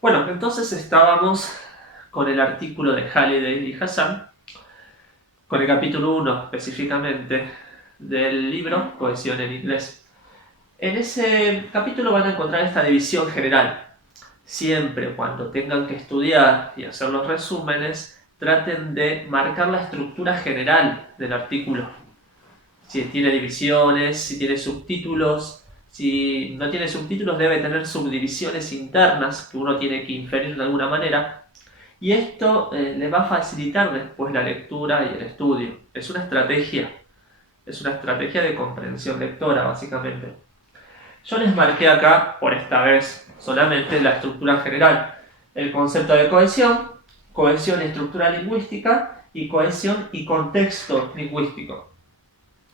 Bueno, entonces estábamos con el artículo de Halliday y Hassan, con el capítulo 1 específicamente del libro Cohesión en inglés. En ese capítulo van a encontrar esta división general. Siempre cuando tengan que estudiar y hacer los resúmenes, traten de marcar la estructura general del artículo. Si tiene divisiones, si tiene subtítulos. Si no tiene subtítulos, debe tener subdivisiones internas que uno tiene que inferir de alguna manera. Y esto les va a facilitar después la lectura y el estudio. Es una estrategia de comprensión lectora, básicamente. Yo les marqué acá, por esta vez, solamente la estructura general. El concepto de cohesión, cohesión y estructura lingüística, y cohesión y contexto lingüístico.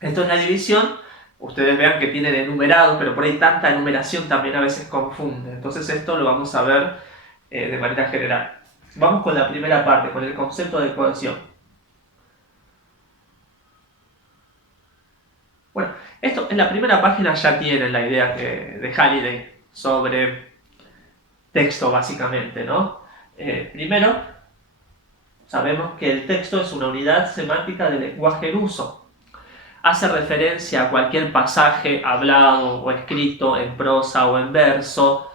Esto es la división. Ustedes vean que tienen enumerado, pero por ahí tanta enumeración también a veces confunde. Entonces esto lo vamos a ver de manera general. Vamos con la primera parte, con el concepto de cohesión. Bueno, esto en la primera página ya tienen la idea de Halliday sobre texto, básicamente, ¿no? Primero, sabemos que el texto es una unidad semántica del lenguaje en uso. Hace referencia a cualquier pasaje hablado o escrito en prosa o en verso,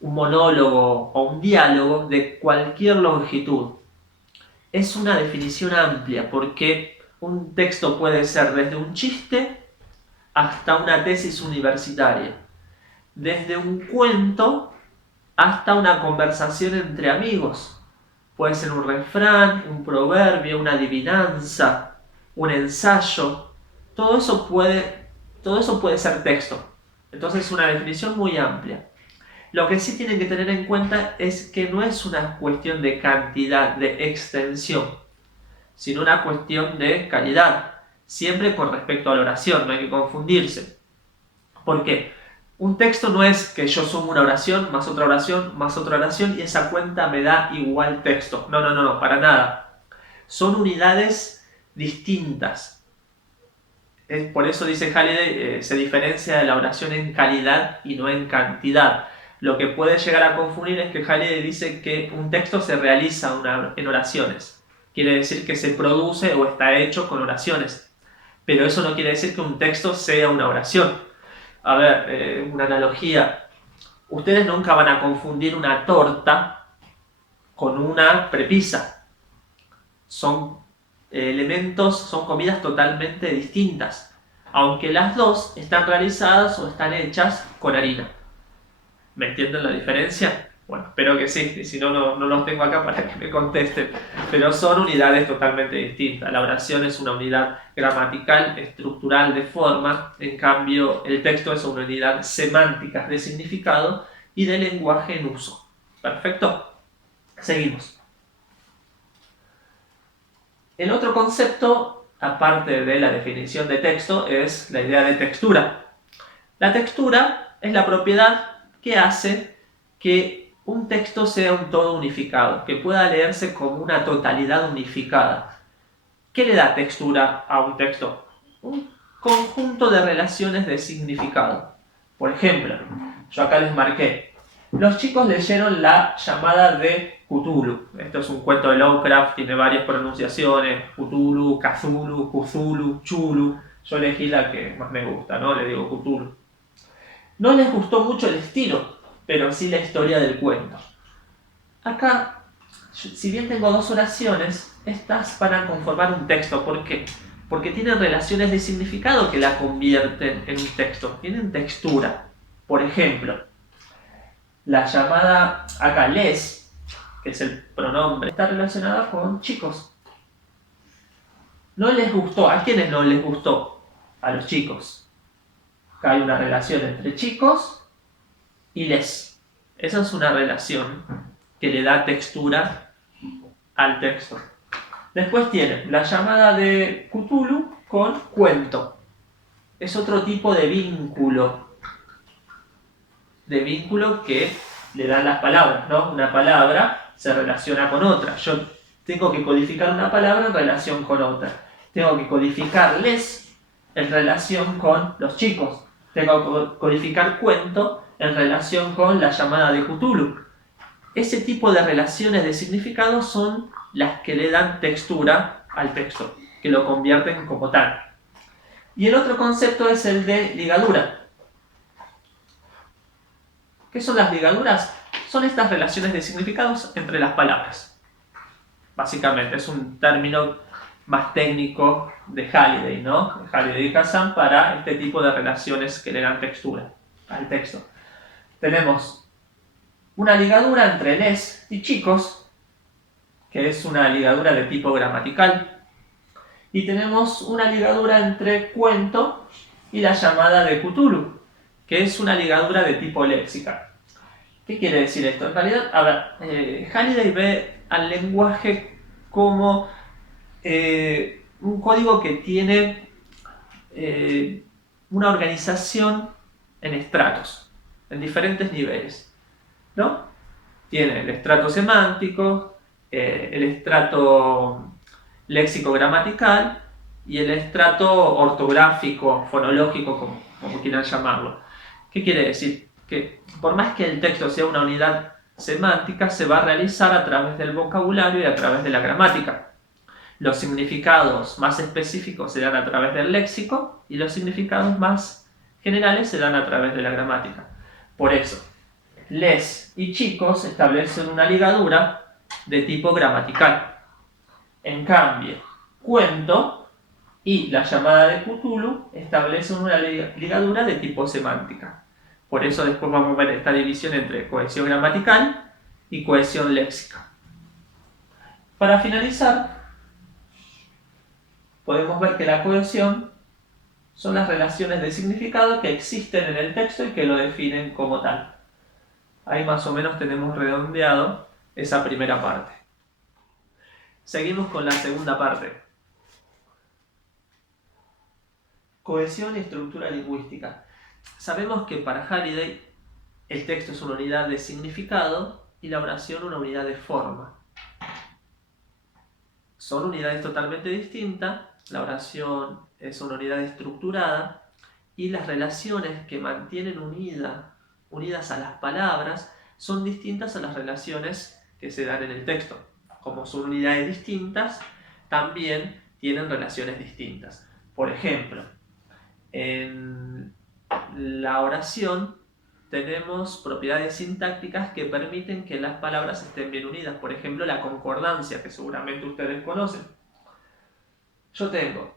un monólogo o un diálogo de cualquier longitud. Es una definición amplia porque un texto puede ser desde un chiste hasta una tesis universitaria, desde un cuento hasta una conversación entre amigos. Puede ser un refrán, un proverbio, una adivinanza, un ensayo. Todo eso puede ser texto. Entonces es una definición muy amplia. Lo que sí tienen que tener en cuenta es que no es una cuestión de cantidad, de extensión, sino una cuestión de calidad. Siempre con respecto a la oración, no hay que confundirse. ¿Por qué? Un texto no es que yo sumo una oración, más otra oración, más otra oración y esa cuenta me da igual texto. No, para nada. Son unidades distintas. Por eso dice Halliday, se diferencia de la oración en calidad y no en cantidad. Lo que puede llegar a confundir es que Halliday dice que un texto se realiza en oraciones. Quiere decir que se produce o está hecho con oraciones. Pero eso no quiere decir que un texto sea una oración. A ver, una analogía. Ustedes nunca van a confundir una torta con una prepisa. Son elementos, son comidas totalmente distintas, aunque las dos están realizadas o están hechas con harina. ¿Me entienden la diferencia? Bueno, espero que sí, y si no, no los tengo acá para que me contesten. Pero son unidades totalmente distintas. La oración es una unidad gramatical, estructural, de forma. En cambio, el texto es una unidad semántica, de significado y de lenguaje en uso. ¿Perfecto? Seguimos. El otro concepto, aparte de la definición de texto, es la idea de textura. La textura es la propiedad que hace que un texto sea un todo unificado, que pueda leerse como una totalidad unificada. ¿Qué le da textura a un texto? Un conjunto de relaciones de significado. Por ejemplo, yo acá les marqué, los chicos leyeron La llamada de Cthulhu. Esto es un cuento de Lovecraft, tiene varias pronunciaciones, Cthulhu, Cthulhu, Cthulhu, Chulu. Yo elegí la que más me gusta, ¿no? Le digo Cthulhu. No les gustó mucho el estilo, pero sí la historia del cuento. Acá, si bien tengo dos oraciones, estas van a conformar un texto. ¿Por qué? Porque tienen relaciones de significado que la convierten en un texto. Tienen textura. Por ejemplo, la llamada acá les, que es el pronombre, está relacionada con chicos. No les gustó. ¿A quiénes no les gustó? A los chicos. Acá hay una relación entre chicos y les. Esa es una relación que le da textura al texto. Después tiene la llamada de Cthulhu con cuento. Es otro tipo de vínculo. De vínculo que le dan las palabras, ¿no? Una palabra se relaciona con otra. Yo tengo que codificar una palabra en relación con otra. Tengo que codificarles en relación con los chicos. Tengo que codificar cuento en relación con la llamada de Cthulhu. ese tipo de relaciones de significado son las que le dan textura al texto, que lo convierten como tal. Y el otro concepto es el de ligadura. ¿Qué son las ligaduras? Son estas relaciones de significados entre las palabras. Básicamente, es un término más técnico de Halliday, ¿no? Halliday y Kazan para este tipo de relaciones que le dan textura al texto. Tenemos una ligadura entre les y chicos, que es una ligadura de tipo gramatical. Y tenemos una ligadura entre cuento y la llamada de Cthulhu, que es una ligadura de tipo léxica. ¿Qué quiere decir esto? En realidad, a ver, Halliday ve al lenguaje como un código que tiene una organización en estratos, en diferentes niveles, ¿no? Tiene el estrato semántico, el estrato léxico-gramatical y el estrato ortográfico, fonológico, como quieran llamarlo. ¿Qué quiere decir? Que por más que el texto sea una unidad semántica, se va a realizar a través del vocabulario y a través de la gramática. Los significados más específicos se dan a través del léxico y los significados más generales se dan a través de la gramática. Por eso, les y chicos establecen una ligadura de tipo gramatical. En cambio, cuento y la llamada de Cthulhu establecen una ligadura de tipo semántica. Por eso después vamos a ver esta división entre cohesión gramatical y cohesión léxica. Para finalizar, podemos ver que la cohesión son las relaciones de significado que existen en el texto y que lo definen como tal. Ahí más o menos tenemos redondeado esa primera parte. Seguimos con la segunda parte. Cohesión y estructura lingüística. Sabemos que para Halliday el texto es una unidad de significado y la oración una unidad de forma. Son unidades totalmente distintas. La oración es una unidad estructurada y las relaciones que mantienen unidas a las palabras son distintas a las relaciones que se dan en el texto. Como son unidades distintas, también tienen relaciones distintas. Por ejemplo, en la oración tenemos propiedades sintácticas que permiten que las palabras estén bien unidas. Por ejemplo, la concordancia, que seguramente ustedes conocen. Yo tengo,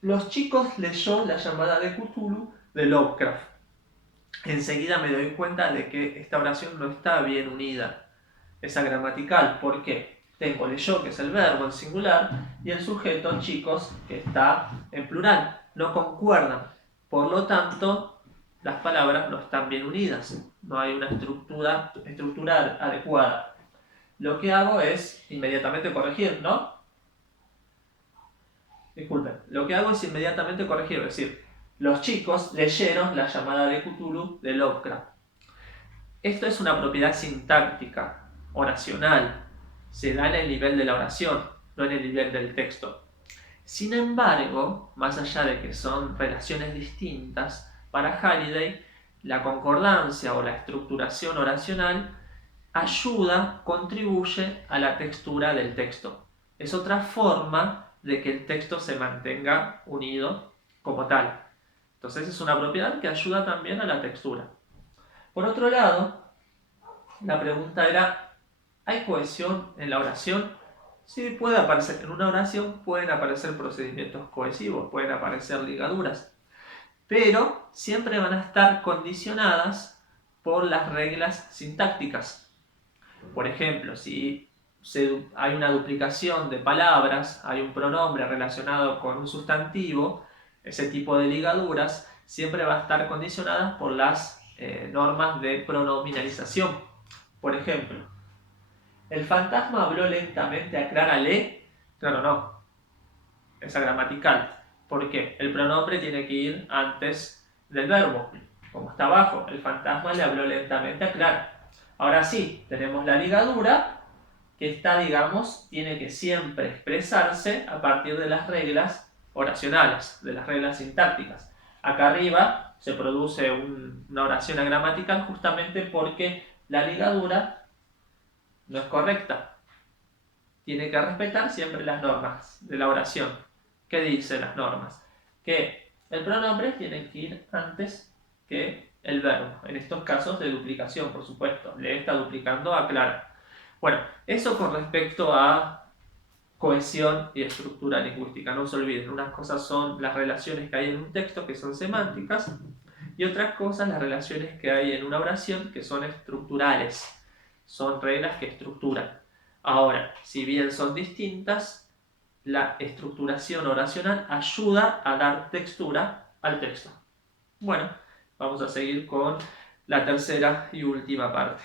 los chicos leyó la llamada de Cthulhu de Lovecraft. Enseguida me doy cuenta de que esta oración no está bien unida. Es agramatical. ¿Por qué? Tengo leyó, que es el verbo en singular, y el sujeto, chicos, que está en plural. No concuerdan. Por lo tanto, las palabras no están bien unidas. No hay una estructura adecuada. Lo que hago es inmediatamente corregir, ¿no? Disculpen. Lo que hago es inmediatamente corregir. Es decir, los chicos leyeron la llamada de Cthulhu de Lovecraft. Esto es una propiedad sintáctica, oracional. Se da en el nivel de la oración, no en el nivel del texto. Sin embargo, más allá de que son relaciones distintas, para Halliday, la concordancia o la estructuración oracional contribuye a la textura del texto. Es otra forma de que el texto se mantenga unido como tal. Entonces es una propiedad que ayuda también a la textura. Por otro lado, la pregunta era, ¿hay cohesión en la oración? Sí, puede aparecer. En una oración pueden aparecer procedimientos cohesivos, pueden aparecer ligaduras, pero siempre van a estar condicionadas por las reglas sintácticas. Por ejemplo, si hay una duplicación de palabras, hay un pronombre relacionado con un sustantivo, ese tipo de ligaduras siempre va a estar condicionadas por las normas de pronominalización. Por ejemplo, ¿el fantasma habló lentamente a Clara Le? Claro, no. Es gramatical. ¿Por qué? El pronombre tiene que ir antes del verbo. Como está abajo, el fantasma le habló lentamente a Clara. Ahora sí, tenemos la ligadura que está, digamos, tiene que siempre expresarse a partir de las reglas oracionales, de las reglas sintácticas. Acá arriba se produce una oración agramatical justamente porque la ligadura no es correcta. Tiene que respetar siempre las normas de la oración. ¿Qué dicen las normas? Que el pronombre tiene que ir antes que el verbo. En estos casos de duplicación, por supuesto. Le está duplicando a Clara. Bueno, eso con respecto a cohesión y estructura lingüística. No se olviden, unas cosas son las relaciones que hay en un texto, que son semánticas, y otras cosas las relaciones que hay en una oración, que son estructurales. Son reglas que estructuran. Ahora, si bien son distintas, la estructuración oracional ayuda a dar textura al texto. Bueno, vamos a seguir con la tercera y última parte.